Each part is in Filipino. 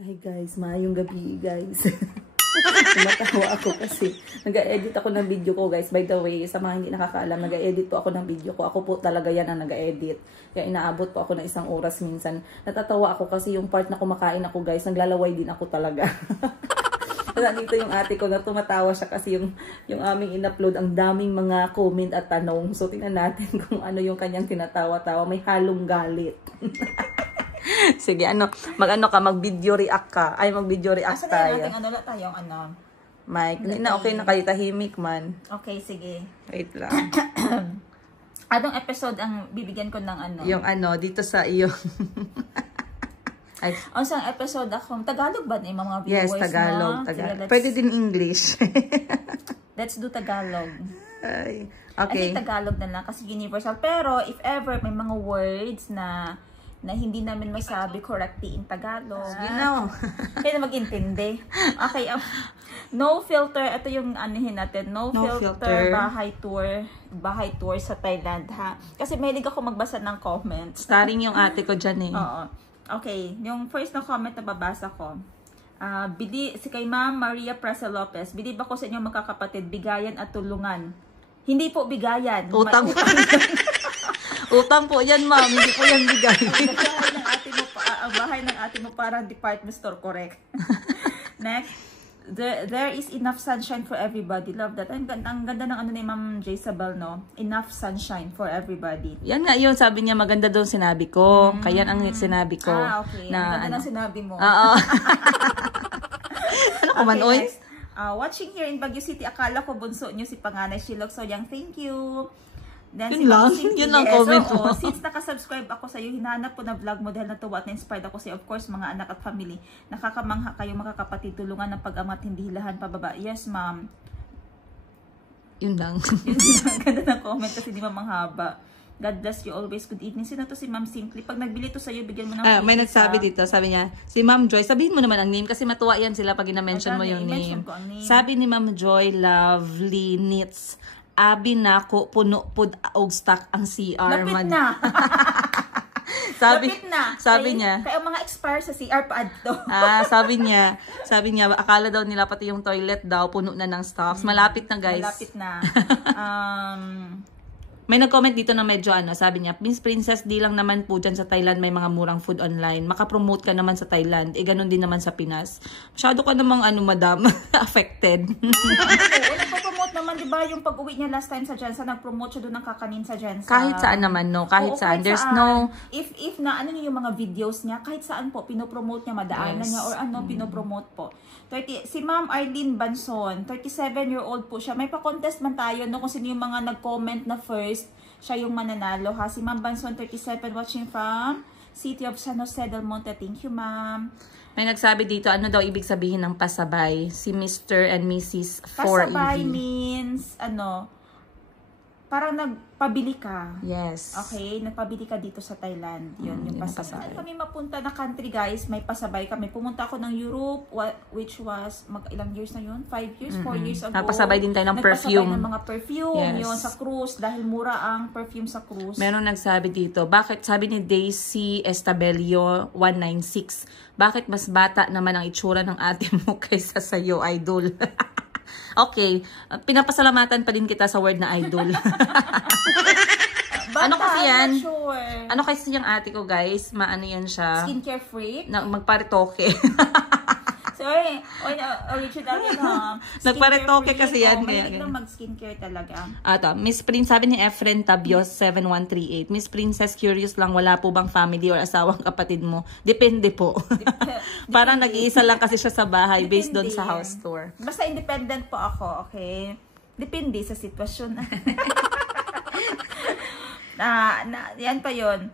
Hi guys, maayong gabi guys. Tumatawa ako kasi nag-edit ako ng video ko guys. By the way, sa mga hindi nakakaalam, nag-edit po ako ng video ko. Ako po talaga yan ang nag-edit. Kaya inaabot po ako ng 1 oras minsan. Natatawa ako kasi yung part na kumakain ako guys, naglalaway din ako talaga. Nandito yung ate ko na tumatawa siya kasi yung aming in-upload, ang daming mga comment at tanong. So tingnan natin kung ano yung kanyang tinatawa-tawa. May halong galit. Sige, mag-video react ka. Ay, mag-video react tayo. Asan na tayong Mike, hindi na okay na kayo, tahimik man. Okay, sige. Wait lang. Anong episode ang bibigyan ko ng Yung dito sa iyo. Ay. Ang isang episode akong, Tagalog ba na yung mga viewers? Yes, Tagalog. Tagalog. Pwede din English. Let's do Tagalog. Ay, okay. I think Tagalog na lang kasi universal. Pero if ever may mga words na hindi namin masabi correctly in Tagalog. You know. Kaya na mag-intindi. Okay, no filter. Ito yung natin. No filter bahay tour sa Thailand, ha? Kasi mahilig ako magbasa ng comments. Starring yung ate ko dyan eh. Oo. Okay, yung first na comment na babasa ko. Si kay Ma'am Maria Presa Lopez. Bilib ako sa inyong magkakapatid, bigayan at tulungan. Hindi po bigayan. Utang. Utang po yan, ma'am. Hindi po yan bigay. Ang bahay ng ate mo parang department store, correct. Next, there is enough sunshine for everybody. Love that. Ang ganda ng ni Ma'am Jezabel, no? Enough sunshine for everybody. Yan nga yun, sabi niya maganda daw sinabi ko. Kaya ang sinabi ko. Okay. Na, ang ganda ng sinabi mo. Oo. Ano ko man, oy? Watching here in Baguio City, akala ko bunso niyo si Panganay. She looks so young. Thank you. Then, yun lang, yun lang comment mo. Since nakasubscribe ako sa iyo, hinahanap ko na vlog mo dahil natuwa at na-inspired ako sa of course, mga anak at family. Nakakamangha kayo makakapatid, tulungan ng pag-amat, hindi hilahan pababa. Yes, ma'am. Yun lang. Yun lang, ganda ng comment kasi di mamanghaba. God bless you always. Good evening. Sino to si Ma'am Simply? Pag nagbili to sa iyo, bigyan mo ng may nagsabi dito, sabi niya, si Ma'am Joy, sabihin mo naman ang name kasi matuwa yan sila pag ina-mention mo yung name. Sabi ni Ma'am Joy, Lovely Knits. Abi na ko puno pud og stock ang CR. Lapit na. Lapit na. Sabi niya. Kaya mga expire sa CR pa adto. sabi niya, akala daw nila pati yung toilet daw puno na ng stocks. Malapit na, guys. Malapit na. May nag-comment dito na medyo sabi niya, Miss Princess, di lang naman po dyan sa Thailand may mga murang food online. Makapromote ka naman sa Thailand. Ganun din naman sa Pinas. Masyado ka namang madam, affected. Nagpo-promote naman, di ba, yung pag-uwi niya last time sa Jensa, nag-promote siya doon ng kakanin sa Jensa. Kahit saan naman, no? Kahit saan. There's no... If na, niyo yung mga videos niya, kahit saan po, pinopromote niya, madaanan niya, or pinopromote po. Si Ma'am Arlene Banson, 37-year-old po siya. May pa-contest man tayo, no? Kung sino yung mga nag-comment na first, siya yung mananalo, ha? Si Ma'am Banson, 37, watching from City of San Jose del Monte. Thank you, ma'am. May nagsabi dito, ano daw ibig sabihin ng pasabay? Si Mr. and Mrs. 4EV. Pasabay means, parang nagpabili ka. Yes. Okay, nagpabili ka dito sa Thailand. Yun, yung pasabay. Kami mapunta na country, guys, may pasabay kami. Pumunta ako ng Europe, which was, ilang years na yun? 5 years, 4 years ago. Nagpasabay din tayo ng perfume. Nagpasabay ng mga perfume. Yes. Yun, sa cruise. Dahil mura ang perfume sa cruise. Meron nagsabi dito, bakit, sabi ni Daisy Estabelio 196, bakit mas bata naman ang itsura ng ate mo kaysa sa'yo, idol? Okay, pinapasalamatan pa din kita sa word na idol. Ano kasi yan? Sure. Ano kasi yung ate ko, guys? Maano yan siya? Skincare freak? Magparitoke. Sorry. Original yun, ha? Nagparitoke kasi yan. Mahilig lang mag-skincare talaga. Miss Prince, sabi ni Efren Tabios 7138. Miss Princess, curious lang, wala po bang family or asawang kapatid mo? Depende po. Parang nag-iisa lang kasi siya sa bahay. Depende. Based doon sa house tour. Basta independent po ako, okay? Depende sa sitwasyon. Yan pa yun.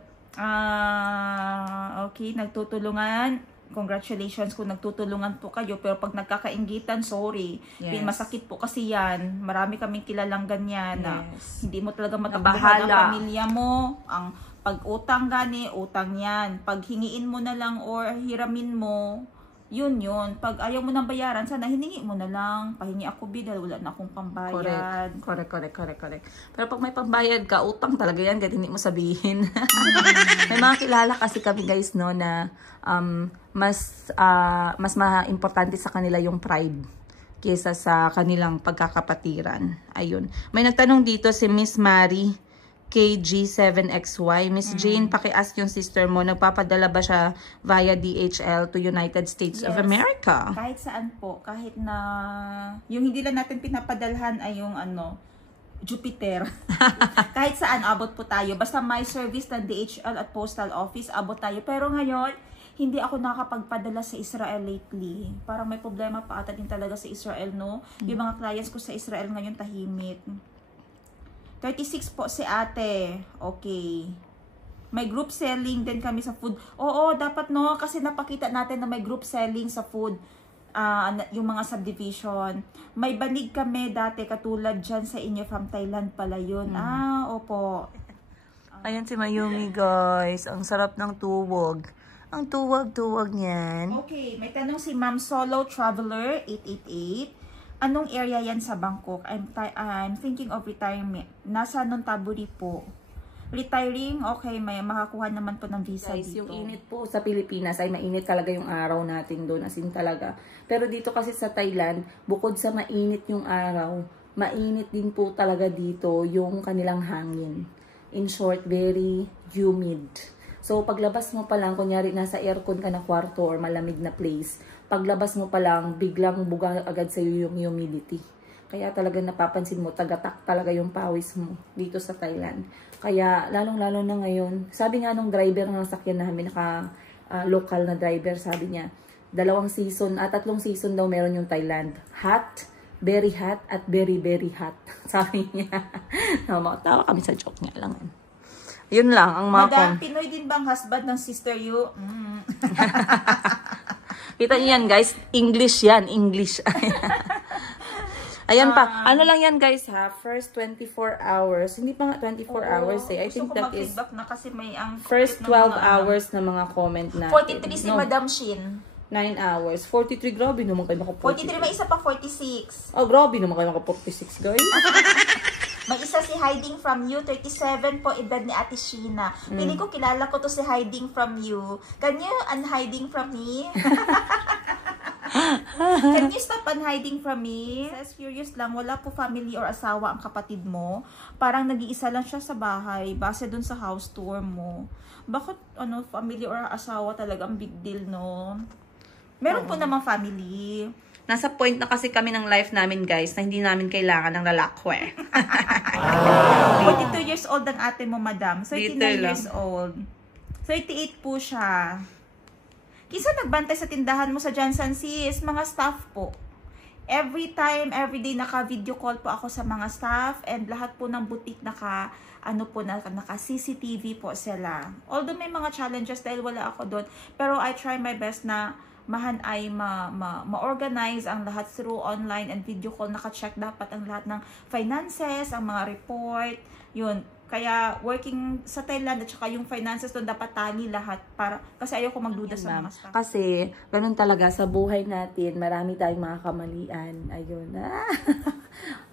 Okay, nagtutulungan. Congratulations kung nagtutulungan po kayo. Pero pag nagkakaingitan, sorry. Yes. Masakit po kasi yan. Marami kaming kilalang ganyan. Yes. Hindi mo talaga matakbuhan ang pamilya mo. Ang pag-utang gani, utang yan. Pag hingiin mo na lang or hiramin mo, yun. Pag ayaw mo nang bayaran, sana hiningi mo na lang. Pahingi ako bidal, wala na akong pambayad. Correct. Pero pag may pambayad ka, utang talaga yan, kahit hindi mo sabihin. May mga kilala kasi kami guys, no, na mas importante sa kanila yung pride kesa sa kanilang pagkakapatiran. Ayun. May nagtanong dito si Miss Mary KG7XY. Miss Jane, paki-ask yung sister mo, nagpapadala ba siya via DHL to United States of America? Kahit saan po, kahit na yung hindi lang natin pinapadalhan ay yung Jupiter. Kahit saan abot po tayo. Basta may service ng DHL at Postal Office, abot tayo. Pero ngayon, hindi ako nakakapagpadala sa Israel lately. Parang may problema pa ata din talaga sa Israel, no? Yung mga clients ko sa Israel ngayon tahimik. 36 po si ate. Okay. May group selling din kami sa food. Oo, dapat no, kasi napakita natin na may group selling sa food. Yung mga subdivision. May banig kami dati, katulad dyan sa inyo from Thailand pala yun. Opo. Ayan si Mayumi guys. Ang sarap ng tuwog. Ang tuwag-tuwag niyan. Okay, may tanong si Ma'am Solo Traveler 888. Anong area yan sa Bangkok? I'm thinking of retirement. Nasa Nonthaburi po. Retiring, okay, may makakuha naman po ng visa guys, dito. Yung init po sa Pilipinas ay mainit talaga yung araw natin doon, as in talaga. Pero dito kasi sa Thailand, bukod sa mainit yung araw, mainit din po talaga dito yung kanilang hangin. In short, very humid. So, paglabas mo pa lang, kunyari nasa aircon ka na kwarto or malamig na place, paglabas mo pa lang, biglang buga agad sa'yo yung humidity. Kaya talaga napapansin mo, tagatak talaga yung pawis mo dito sa Thailand. Kaya, lalong-lalo na ngayon, sabi nga nung driver ng sakyan namin, local na driver, sabi niya, 2 season, 3 season daw meron yung Thailand. Hot, very hot, at very, very hot. Sabi niya. Tawa kami sa joke niya lang. Yun lang ang mga Madam, Pinoy din bang husband ng sister you? Kita niyo yan guys, English yan, English. Ayan pa, ano lang yan guys ha, first 24 hours, hindi pa nga 24 hours eh, I think that is na kasi may ang first 12 hours na mga comment na. 43 si Madam Shin. 9 hours, 43, grabe naman kayo naka 43, may isa pa 46. Oh, grabe naman kayo naka 46 guys. May isa si Hiding From You, 37 po, edad ni Ate Sheena. Pili ko kilala ko to si Hiding From You. Can you unhiding from me? Can you stop unhiding from me? Says, curious lang, wala po family or asawa ang kapatid mo. Parang nag-iisa lang siya sa bahay, base dun sa house tour mo. Bakit family or asawa talaga ang big deal, no? Meron po namang family. Nasa point na kasi kami ng life namin guys na hindi namin kailangan ng lalakwe. 42 years old ang ate mo, madam. 39 years old. 38 po siya. Kisa nagbantay sa tindahan mo sa Johnson sis, mga staff po. Every time, every day, naka-video call po ako sa mga staff and lahat po ng boutique naka-CCTV po sila. Although may mga challenges dahil wala ako doon, pero I try my best na ma-organize ang lahat through online and video call. Naka-check dapat ang lahat ng finances, ang mga report, yun. Kaya working sa Thailand at saka yung finances doon dapat tali lahat para kasi ayoko magduda sa mga staff. Kasi ganun talaga sa buhay natin, marami tayong mga kamalian. Ayun.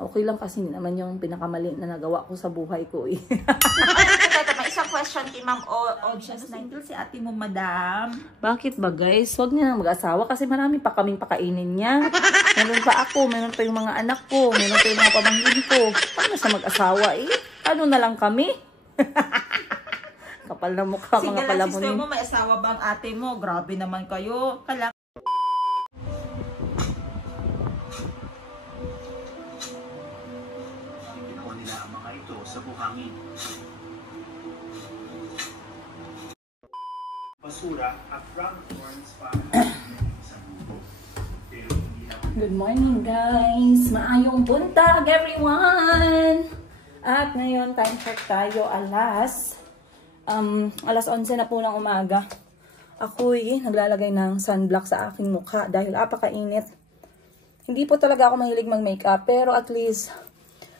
Okay lang kasi naman yung pinakamali na nagawa ko sa buhay ko eh. May isang question kay Ma'am single si ate mo, madam. Bakit ba guys? Huwag niya nang mag-asawa kasi marami pa kaming pakainin niya. Meron pa ako, meron pa yung mga anak ko, meron pa yung mga pamangkin ko. Paano siya mag-asawa eh? Ano na lang kami? Kapal na mukha mga palamunin. Sister mo, may asawa ba ang ate mo? Grabe naman kayo. Ginawa nila ang mga ito sa buhangin. Basura at round thorns para sa buho. Good morning guys! Maayong buntag everyone! At ngayon, time check tayo, alas 11 na po ng umaga. Ako'y naglalagay ng sunblock sa aking mukha dahil apakainit. Hindi po talaga ako mahilig mag-makeup, pero at least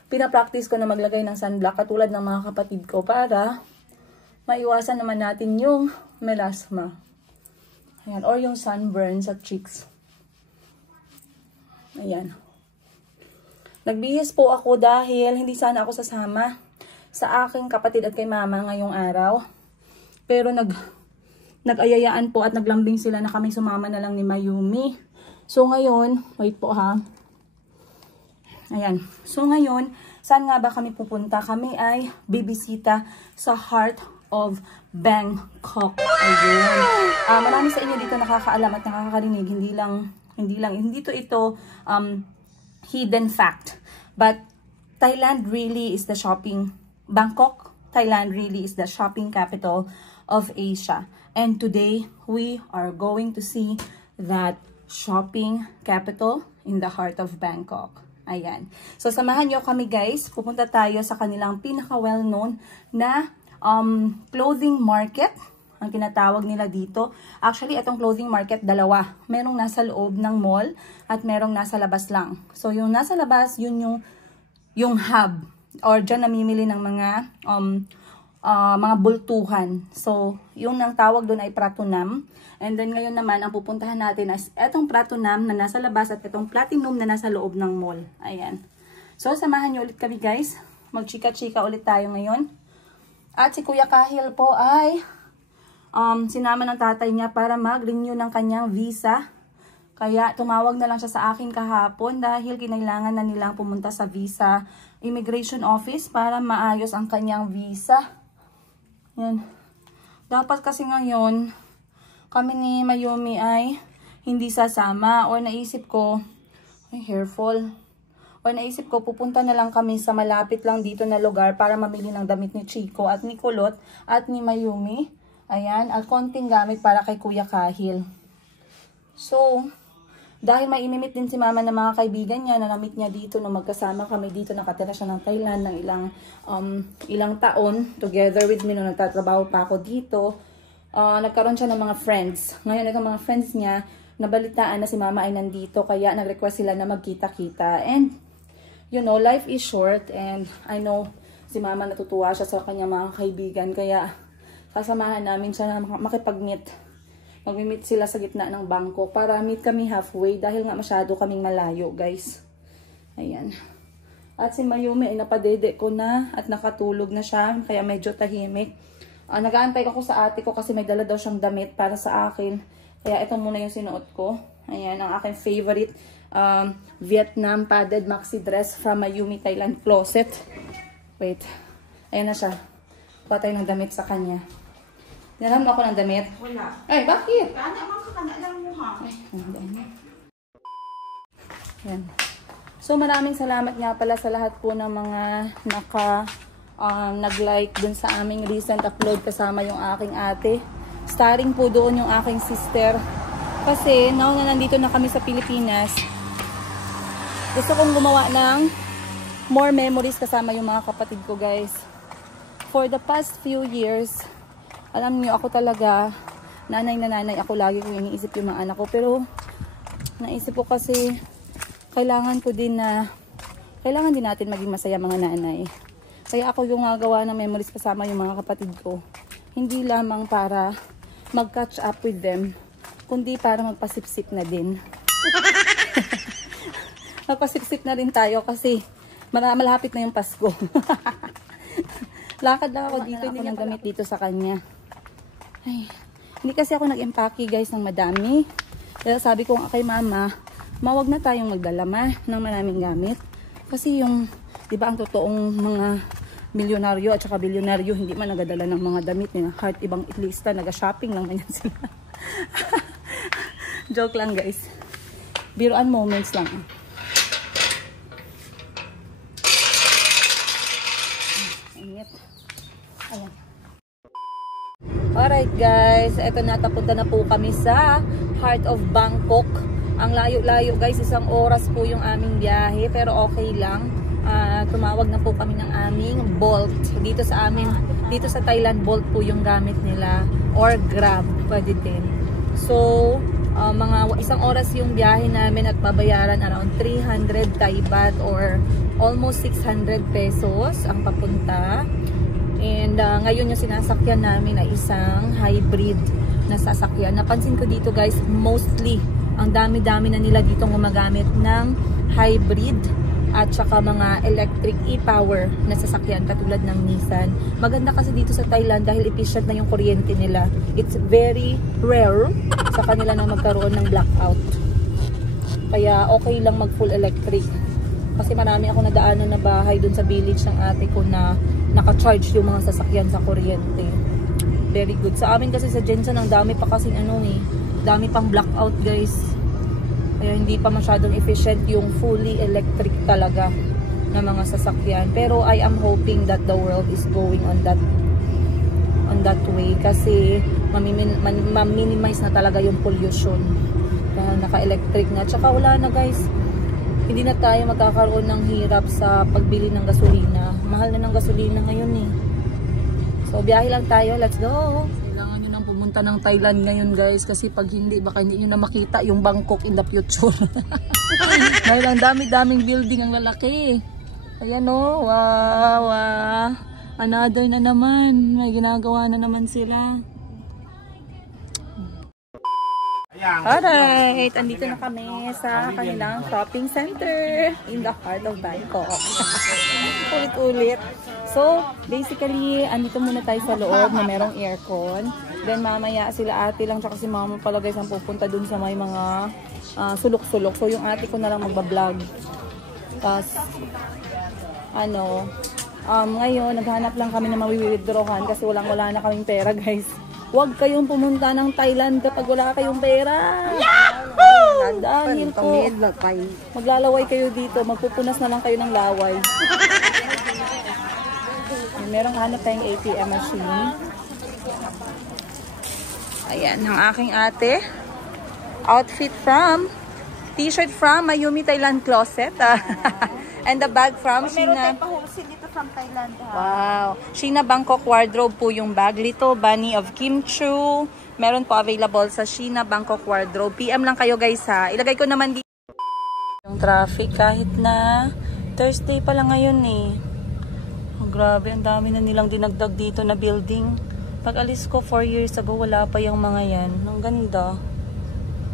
pinapractice ko na maglagay ng sunblock katulad ng mga kapatid ko para maiwasan naman natin yung melasma. Ayan, or yung sunburn sa cheeks. Ayan. Nagbihis po ako dahil hindi sana ako sasama sa aking kapatid at kay mama ngayong araw. Pero nag-ayayaan po at naglambing sila na kami sumama na lang ni Mayumi. So ngayon, wait po ha. Ayan. So ngayon, saan nga ba kami pupunta? Kami ay bibisita sa Heart of Bangkok. Ayun. Marami sa inyo dito nakakaalam at nakakarinig. Hindi ito hidden fact. But Thailand really is the shopping. Bangkok, Thailand really is the shopping capital of Asia. And today, we are going to see that shopping capital in the heart of Bangkok. Ayan. So, samahan nyo kami guys. Pupunta tayo sa kanilang pinaka-well-known na clothing market. Ang tinatawag nila dito. Actually, itong clothing market, dalawa. Merong nasa loob ng mall at merong nasa labas lang. So, yung nasa labas, yun yung hub. Or dyan namimili ng mga bultuhan. So, yung nang tawag doon ay Pratunam. And then ngayon naman, ang pupuntahan natin ay etong Pratunam na nasa labas at etong Platinum na nasa loob ng mall. Ayan. So, samahan nyo ulit kami guys. Magchika-chika ulit tayo ngayon. At si Kuya Kahil po ay sinama ng tatay niya para mag-renew ng kanyang visa. Kaya tumawag na lang siya sa akin kahapon dahil kinailangan na nilang pumunta sa visa immigration office para maayos ang kanyang visa. Yan. Dapat kasi ngayon, kami ni Mayumi ay hindi sasama or naisip ko, ay hair fall. Or naisip ko, pupunta na lang kami sa malapit lang dito na lugar para mamili ng damit ni Chico at ni Kulot at ni Mayumi. Ayan, at konting gamit para kay Kuya Kahil. So, dahil may inimit din si mama ng mga kaibigan niya, na namit niya dito na magkasama kami dito, nakatira siya ng Thailand ng ilang taon, together with me nung nagtatrabaho pa ako dito. Nagkaroon siya ng mga friends. Ngayon, itong mga friends niya, nabalitaan na si mama ay nandito, kaya nag-request sila na magkita-kita. And, you know, life is short, and I know si mama natutuwa siya sa kanyang mga kaibigan, kaya sasamahan namin siya na makipag-meet. Mag-meet sila sa gitna ng Bangkok para meet kami halfway dahil nga masyado kaming malayo, guys. Ayan. At si Mayumi ay napadede ko na at nakatulog na siya, kaya medyo tahimik. Nag-aantay ako sa ate ko kasi may dala daw siyang damit para sa akin. Kaya ito muna yung sinuot ko. Ayan, ang aking favorite Vietnam padded maxi dress from Mayumi Thailand closet. Wait. Ayan na siya. Kuha tayo ng damit sa kanya. Nalaman mo ako ng damit? Wala. Ay, bakit? Ano ang kakana lang mo ha? Ay, yan. So, maraming salamat nga pala sa lahat po ng mga nag-like dun sa aming recent upload kasama yung aking ate. Starring po doon yung aking sister. Kasi, now na nandito na kami sa Pilipinas, gusto kong gumawa ng more memories kasama yung mga kapatid ko, guys. For the past few years, alam niyo, ako talaga, nanay na nanay ako, lagi ko iniisip yung mga anak ko. Pero, naisip ko kasi, kailangan din natin maging masaya mga nanay. Kaya ako yung gawa ng memories kasama yung mga kapatid ko. Hindi lamang para mag-catch up with them, kundi para magpasipsip na din. Magpasipsip na rin tayo kasi malapit na yung Pasko. Lakad lang ako dito, hindi nang gamit dito sa kanya. Ay, hindi kasi ako nag-empake guys ng madami. Kaya sabi ko kay mama, mawag na tayong magdala ng maraming gamit. Kasi yung, di ba ang totoong mga milyonaryo at saka bilyonaryo, hindi man nagadala ng mga damit nila. Heart ibang itlista, naga-shopping lang ganyan sila. Joke lang guys. Biruan moments lang. Init. Ayan. Alright guys, eto na, tapunta na po kami sa Heart of Bangkok. Ang layo-layo guys, 1 oras po yung aming biyahe, pero okay lang. Tumawag na po kami ng aming Bolt. Dito sa Thailand, Bolt po yung gamit nila, or Grab, pwede din. So, mga 1 oras yung biyahe namin at babayaran around 300 Thai baht or almost 600 pesos ang papunta. And ngayon yung sinasakyan namin ay isang hybrid na sasakyan. Napansin ko dito guys, mostly ang dami-dami na nila dito gumagamit ng hybrid at saka mga electric e-power na sasakyan katulad ng Nissan. Maganda kasi dito sa Thailand dahil efficient na yung kuryente nila. It's very rare sa kanila na magkaroon ng blackout. Kaya okay lang mag full electric. Kasi marami ako nadaanan na bahay dun sa village ng ate ko na naka-charge yung mga sasakyan sa kuryente. Very good. Sa amin kasi sa Jensen, ang dami pa kasing dami pang blackout guys. Kaya hindi pa masyadong efficient yung fully electric talaga na mga sasakyan. Pero I am hoping that the world is going on that way kasi ma-minimize na talaga yung pollution. Kaya naka-electric na. Tsaka wala na guys. Hindi na tayo magkakaroon ng hirap sa pagbili ng gasolina. Mahal na ng gasolina ngayon eh. So biyahe lang tayo. Let's go! Kailangan nyo nang pumunta ng Thailand ngayon guys. Kasi pag hindi, baka hindi nyo na makita yung Bangkok in the future. Dahil ang dami-daming building ang lalaki. Ayan o. Wow! Another na naman. May ginagawa na naman sila. Alright, andito na kami sa kanilang shopping center in the heart of Bangkok. Ulit-ulit. So, basically, andito muna tayo sa loob na merong aircon. Then, mamaya sila ate lang tsaka si mama pala guys ang pupunta dun sa may mga sulok-sulok. So, yung ate ko na lang magbablog. Tapos, ngayon, naghanap lang kami na mawi-withdrawhan kasi wala na kaming pera guys. Huwag kayong pumunta ng Thailand kapag wala kayong pera. Yahoo! Dahil po, maglalaway kayo dito. Magpupunas na lang kayo ng laway. Merong hanap tayong ATM machine. Ayan, ang aking ate. Outfit from, t-shirt from Mayumi Thailand Closet. And the bag from Meron Sheena. tayong pa-wholesale dito from Thailand. Wow. Sheena Bangkok Wardrobe po yung bag. Little Bunny of Kim Chu. Meron po available sa Sheena Bangkok Wardrobe. PM lang kayo guys ha. Ilagay ko naman dito yung traffic kahit na Thursday pa lang ngayon eh. Oh, grabe, ang dami na nilang dinagdag dito na building. Pag alis ko 4 years ago, wala pa yung mga yan. Ang ganda.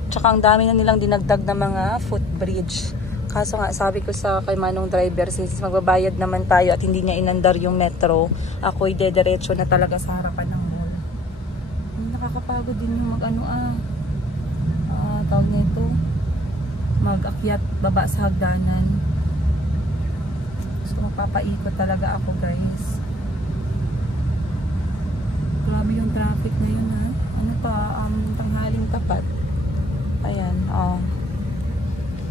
Tsaka ang dami na nilang dinagdag na mga footbridge. Kaso nga, sabi ko sa kay Manong driver, since magbabayad naman tayo at hindi niya inandar yung metro, ako'y dediretso na talaga sa harapan ng mall. Nakakapagod din yung tawag nito, mag-akyat, baba sa hagdanan. So, mapapaikot talaga ako guys. Grabe yung traffic na yun ha. Tanghaling tapat. Ayan,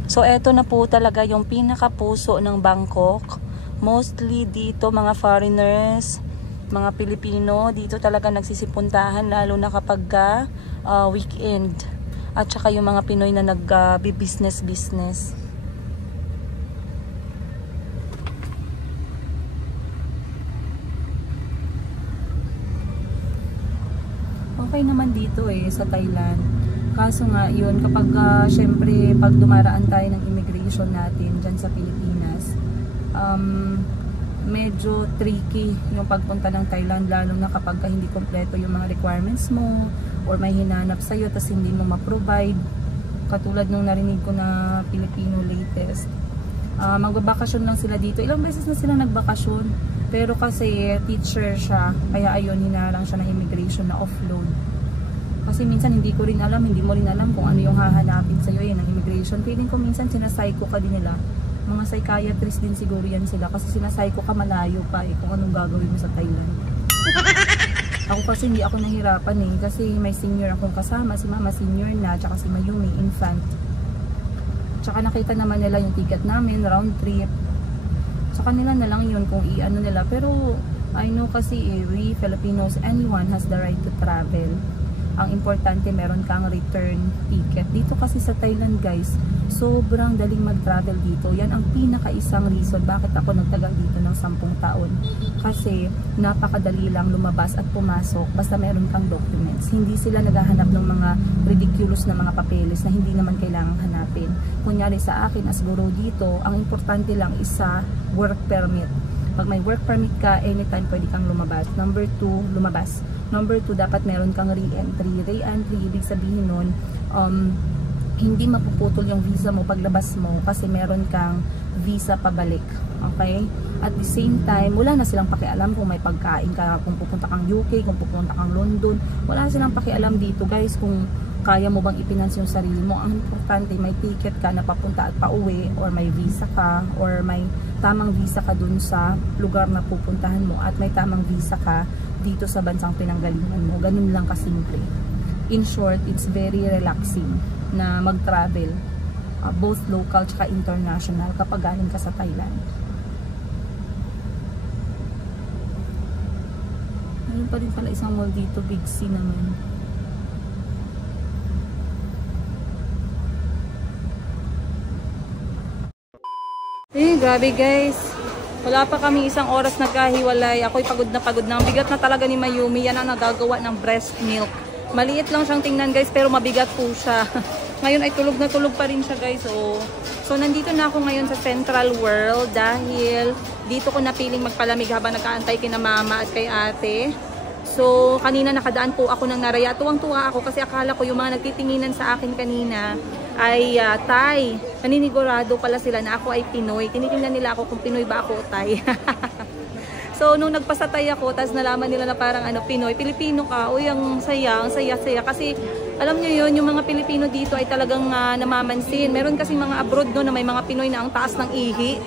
So, eto na po talaga yung pinakapuso ng Bangkok. Mostly dito, mga foreigners, mga Pilipino, dito talaga nagsisipuntahan, lalo na kapag weekend. At saka yung mga Pinoy na nag-business. Okay naman dito sa Thailand. Kaso nga yun, kapag syempre pag dumaraan tayo ng immigration natin dyan sa Pilipinas, medyo tricky yung pagpunta ng Thailand, lalo na kapag hindi kompleto yung mga requirements mo or may hinanap sa'yo tas hindi mo ma-provide. Katulad nung narinig ko na Filipino latest, magbabakasyon lang sila dito. Ilang beses na sila nagbakasyon, pero kasi teacher siya, kaya ayun, hinarang siya ng immigration na offload. Kasi minsan hindi ko rin alam, hindi mo rin alam kung ano yung hahanapin sa'yo ng immigration. Feeling ko minsan sinasayko ka din nila. Mga psychiatrist din siguro yan sila. Kasi sinasayko ka malayo pa kung anong gagawin mo sa Thailand. Ako kasi hindi ako nahirapan kasi may senior akong kasama. Si mama senior na, tsaka si Mayumi, infant. Tsaka nakita naman nila yung ticket namin, round trip. Sa kanila na lang yun kung i-ano nila. Pero I know kasi we Filipinos, anyone has the right to travel. Ang importante, meron kang return ticket. Dito kasi sa Thailand guys, sobrang daling mag-travel dito. Yan ang pinaka-isang reason bakit ako nagtagal dito ng 10 taon. Kasi napakadali lang lumabas at pumasok basta meron kang documents. Hindi sila naghahanap ng mga ridiculous na mga papeles na hindi naman kailangang hanapin. Kunyari sa akin as guro dito, ang importante lang is sa work permit. Pag may work permit ka, anytime pwede kang lumabas. Number 2, lumabas. Number 2, dapat meron kang re-entry. Re-entry, ibig sabihin nun, hindi mapuputol yung visa mo paglabas mo kasi meron kang visa pabalik. Okay? At the same time, wala na silang pakialam kung may pagkain ka, kung pupunta kang UK, kung pupunta kang London. Wala silang pakialam dito guys kung kaya mo bang ipinansi yung sarili mo. Ang importante, may ticket ka na papunta at pauwi, or may visa ka, or may tamang visa ka dun sa lugar na pupuntahan mo, at may tamang visa ka dito sa bansang pinanggalingan mo. Ganun lang kasimple. In short, it's very relaxing na mag-travel, both local tsaka international kapag galing ka sa Thailand. Meron pa rin pala isang mall dito, Big C naman. Grabe guys. Wala pa kami isang oras nagkahiwalay. Ako'y pagod na. Ang bigat na talaga ni Mayumi. Yan ang nagagawa ng breast milk. Maliit lang siyang tingnan guys, pero mabigat po siya. Ngayon ay tulog na tulog pa rin siya guys. So nandito na ako ngayon sa Central World dahil dito ko napiling magpalamig habang nag-aantay kina mama at kay ate. So kanina nakadaan po ako ng Naraya. Tuwang-tuwa ako kasi akala ko yung mga nagtitinginan sa akin kanina ay Thai. Naninigurado pala sila na ako ay Pinoy. Tinitingnan nila ako kung Pinoy ba ako o Thai. So, nung nagpasatay ako, tapos nalaman nila na parang Pinoy, Pilipino ka, uy, ang saya. Kasi, alam nyo yun, yung mga Pilipino dito ay talagang namamansin. Meron kasi mga abroad no, na may mga Pinoy na ang taas ng ihi.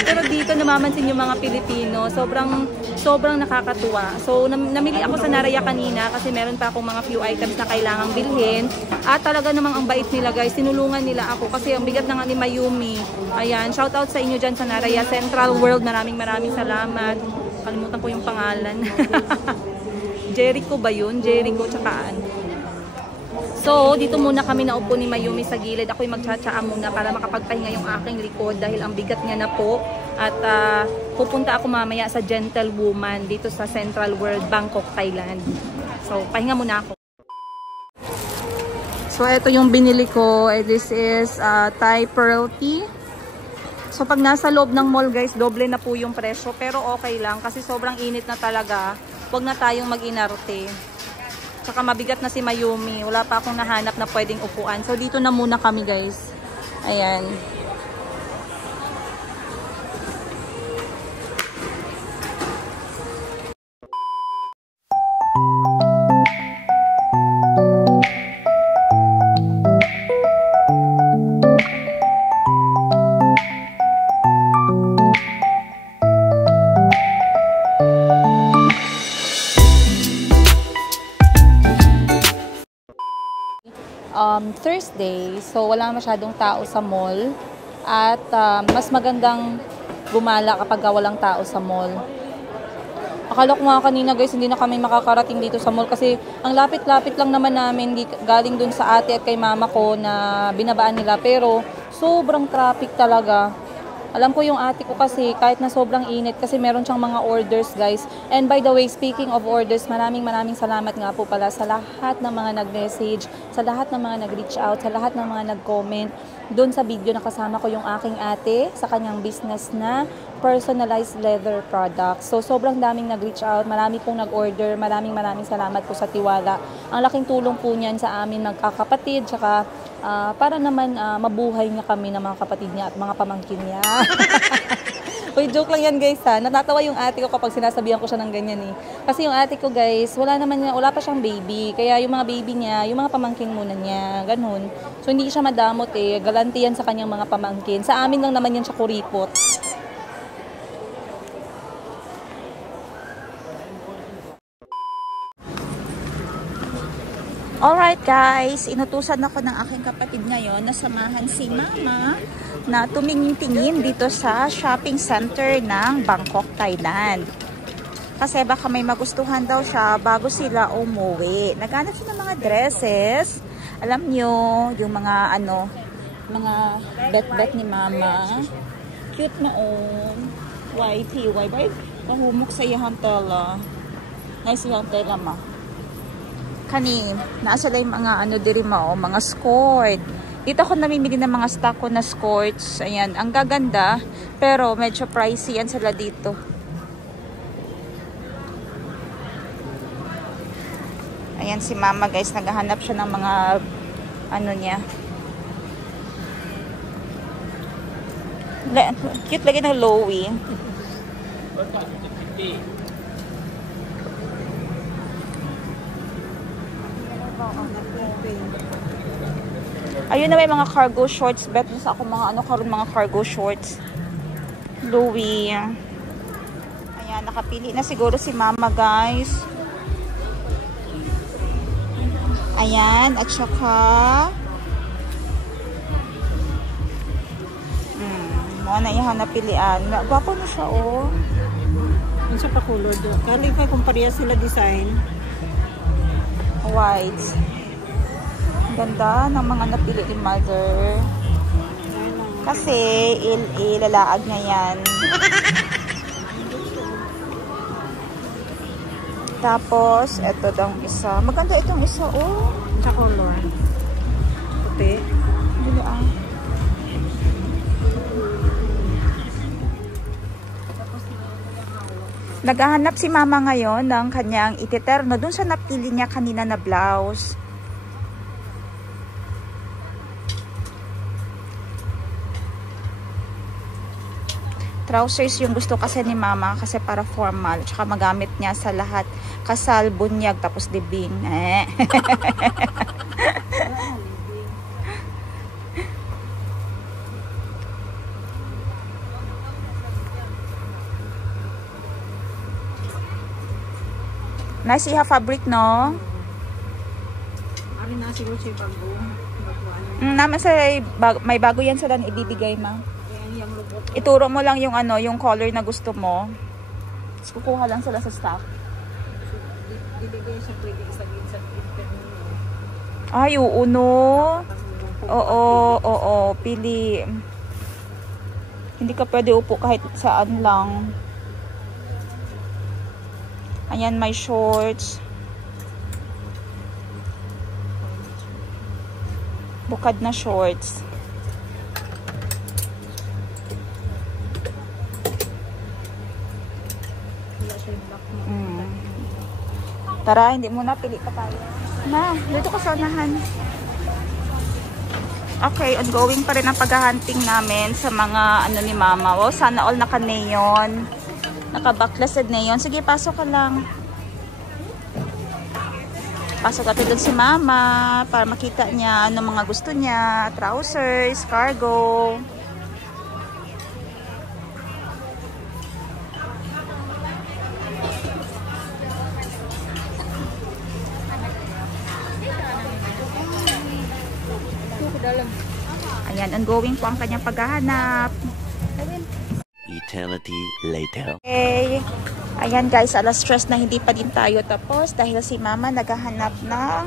Pero dito namamansin yung mga Pilipino. Sobrang nakakatuwa. So, namili ako sa Naraya kanina kasi meron pa akong mga few items na kailangang bilhin. At talaga namang ang bait nila guys, tinulungan nila ako kasi ang bigat na nga ni Mayumi. Ayan, shout out sa inyo dyan sa Naraya Central World. Maraming salamat. Kalimutan ko yung pangalan. Jericho ba yun? Jericho tsakaan. So, dito muna kami naupo ni Mayumi sa gilid. Ako'y magtsatsaa muna para makapagpahinga yung aking likod dahil ang bigat niya na po. At pupunta ako mamaya sa Gentlewoman dito sa Central World, Bangkok, Thailand. So, pahinga muna ako. So, ito yung binili ko. This is Thai Pearl Tea. So, pag nasa loob ng mall guys, doble na po yung presyo. Pero okay lang kasi sobrang init na talaga. Huwag na tayong mag-inarte. Tsaka mabigat na si Mayumi. Wala pa akong nahanap na pwedeng upuan. So, dito na muna kami guys. Ayan. Thursday, so wala masyadong tao sa mall at mas magandang gumala kapag walang tao sa mall. Akala ko nga kanina guys, hindi na kami makakarating dito sa mall kasi ang lapit-lapit lang naman namin galing dun sa ate at kay mama ko na binabaan nila, pero sobrang traffic talaga. Alam ko yung ate ko kasi kahit na sobrang init kasi meron siyang mga orders guys. And by the way, speaking of orders, maraming salamat nga po pala sa lahat ng mga nag-message, sa lahat ng mga nag-reach out, sa lahat ng mga nag-comment. Doon sa video na kasama ko yung aking ate sa kanyang business na personalized leather products. So sobrang daming nag-reach out, marami pong nag-order, maraming salamat po sa tiwala. Ang laking tulong po niyan sa amin magkakapatid, tsaka para naman mabuhay niya kami ng mga kapatid niya at mga pamangkin niya. Uy, joke lang yan guys ha. Natatawa yung ate ko kapag sinasabihan ko siya ng ganyan eh. Kasi yung ate ko guys, wala pa siyang baby. Kaya yung mga baby niya, yung mga pamangkin muna niya, ganun. So hindi siya madamot eh. Galanti yan sa kanyang mga pamangkin. Sa amin lang naman yan siya kuripot. Alright guys, inutusan ako ng aking kapatid ngayon na samahan si mama na tumingin-tingin dito sa shopping center ng Bangkok, Thailand. Kasi baka may magustuhan daw siya bago sila umuwi. Naghanap siya ng mga dresses. Alam nyo, yung mga mga bet-bet ni mama. Cute na YT. Pahumok sa iyang tela. Nice yung tela ma. Kani, nasa lang yung mga diri mo, mga skirt. Dito ako namimili ng mga stock ko na skirts. Ayan, ang gaganda, pero medyo pricey yan sila dito. Ayan si mama guys, naghahanap siya ng mga ano niya. Cute lagi ng Lowy. Ayun na, may mga cargo shorts. Bet sa ako mga ano karon, mga cargo shorts. Louis. Ayan, nakapili na siguro si mama guys. Ayan, at saka mga naihan na pilian. Gwapo na siya, oh. Ano siya pa color do? Kali kay kung pareha sila design. White. Ganda ng mga napili ni mother. Kasi ilalaag niya yan. Tapos, eto daw isa. Maganda itong isa, oh. Sa color. Puti. Dili ah. Naghahanap si mama ngayon ng kanyang ititerno dun sa napili niya kanina na blouse. Trousers yung gusto kasi ni mama kasi para formal. Tsaka magamit niya sa lahat. Kasal, bunyag, tapos libing. Nice iha fabric, no? Ari na siguro siya bago. Naman sa may bago yan sila na ibibigay, ma. Ituro mo lang yung ano, yung color na gusto mo. Tapos kukuha lang sila sa stock. Bibigay siya pwede isagin sa internet. Ay, oo, no? Oo, pili. Hindi ka pwede upo kahit saan lang. Ayan, may shorts. Bukad na shorts. Tara, hindi muna. Pili pa tayo. Na, dito ka sa unahan. Okay, ongoing pa rin ang paghahunting namin sa mga ano ni mama. Wow, sana all naka-neon. Naka-backlasted neon. Sige, pasok ka lang. Pasok ka doon si mama para makita niya ano mga gusto niya. Trousers, cargo. Ayan, ongoing po ang kanyang paghahanap. Eternity later. Okay. Ayan guys, alas stress na hindi pa din tayo tapos dahil si mama naghahanap ng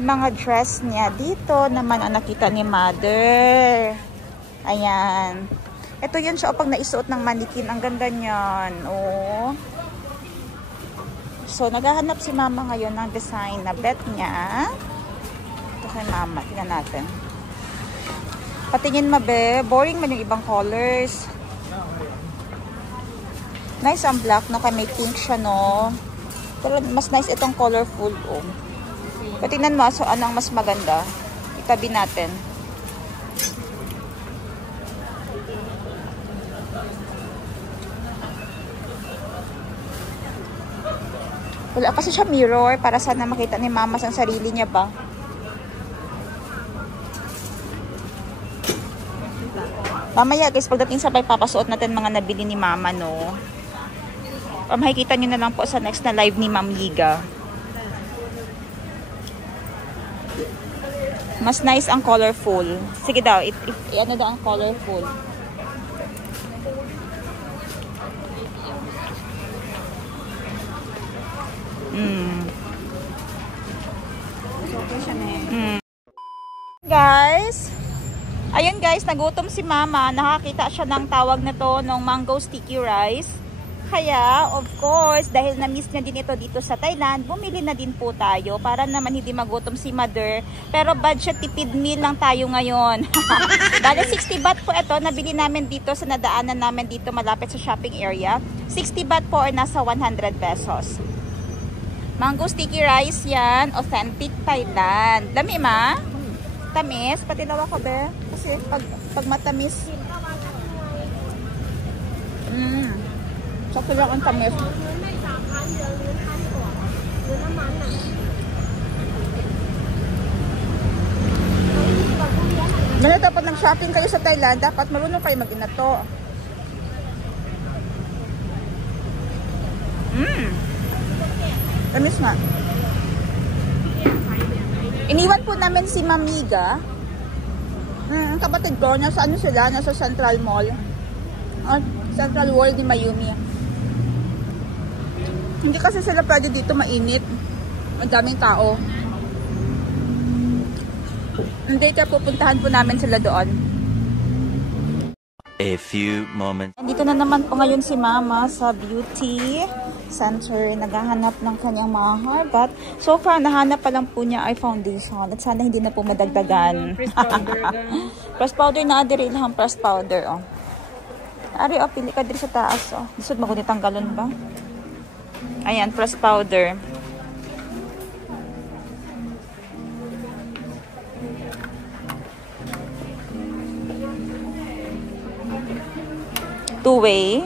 mga dress niya. Dito naman ang nakita ni mother. Ayan. Ito yun siya pag naisuot ng manikin. Ang ganda niyan. Oh. So, naghahanap si mama ngayon ng design na bet niya. Ito kay mama. Tingnan natin. Patingin mabe. Boring man yung ibang colors. Nice ang black, no? Kaya may pink siya, no? Pero mas nice itong colorful, oh. Patingnan mo, so ano ang mas maganda? Itabi natin. Wala kasi siya mirror para sana makita ni mama sa sarili niya ba? Mamaya guys, pagdating sabay papasuot natin mga nabili ni mama, no? Makikita nyo na lang po sa next na live ni Ma'am Liga. Mas nice ang colorful. Sige daw, ano daw ang colorful? Guys, ayun guys, nagutom si mama. Nakakita siya ng tawag na to ng mango sticky rice. Kaya, of course, dahil na-miss niya din ito dito sa Thailand, bumili na din po tayo para naman hindi magutom si mother. Pero budget tipid meal lang tayo ngayon. Dahil 60 baht po ito, nabili namin dito sa nadaanan namin dito malapit sa shopping area. 60 baht po or nasa 100 pesos. Mango sticky rice yan. Authentic Thailand. Dami ma? Tamis? Pati daw ako be. Kasi pag matamis. Sakto lang ang tamis. Muna dapat nag-shopping kayo sa Thailand, dapat marunong kayo mag-inato. Tamis nga. Iniwan po namin si Mamiga. Kapatid ko, nasa ano sila, nasa Central Mall. Central World ni Mayumi. Hindi kasi sila pwede dito, mainit. Ang daming tao. Later, pupuntahan po namin sila doon. A few moments. Dito na naman po ngayon si Mama sa beauty center. Naghahanap ng kanyang mga haircut. So far, nahanap pa lang po niya ay foundation. At sana hindi na po madagdagan. Press powder. Press powder na adiri lang. Press powder. Oh. Ari, oh, pili ka diri sa taas. Oh. Disod magunit ang galon ba? Ayan, press powder. Two-way.